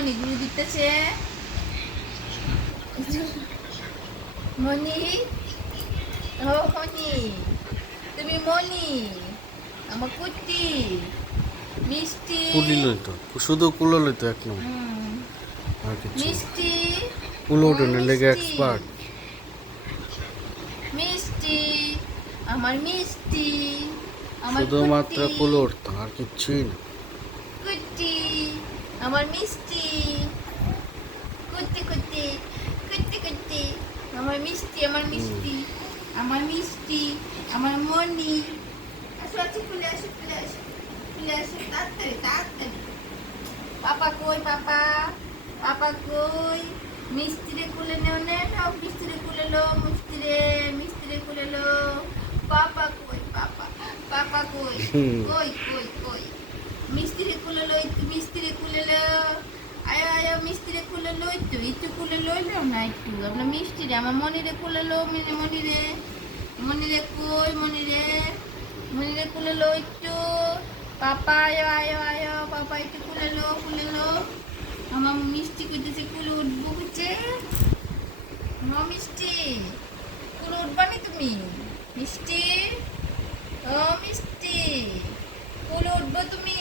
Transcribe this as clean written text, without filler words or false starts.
মনি গুরু দিতেছে মনি ও মনি তুমি মনি আমার কুটি মিষ্টি কুলি লইতো শুধু কুলো লইতো এক নম্বর হুম, আর কিছু না। মিষ্টি কুলো ও উঠোনের লেগে মিষ্টি এক্সপার্ট। মিষ্টি আমার মিষ্টি আমার শুধুমাত্র কুটি কুলো উঠতো আর কিচ্ছুই না। কুটি আমার মিষ্টি কুটি কুটি কুটি কুটি আমার মিষ্টি আমার মিষ্টি আমার মিষ্টি আমার মনি আসো আসো খুলে আসো খুলে আসো খুলে আসো তাড়াতাড়ি তাড়াতাড়ি পাপা কই পাপা পাপা কই মিস্ত্রি কুলে নেও নাও মিস্ত্রি কুলে লো মিস্ত্রি কুলে লো পাপা কই পাপা পাপা কই কই কই কই মিস্ত্রি কুলে লই মিস্ত্রি কুলে লো আয় আয় মিস্ত্রি কুলে লই তো একটু কুলে লইলো না একটু আমরা মিস্ত্রি আমার মনিরে কুলে লো মনিরে মনিরে কই মনিরে কুলে লো একটু পাপা আয় আয় আয় পাপা একটু কুলে লো আমার মিষ্টি কইতেছে কুলে উঠবো বুঝছে আমার মিষ্টি কুলে উঠবানি তুমি মিষ্টি ও মিষ্টি কুলে উঠবো তুমি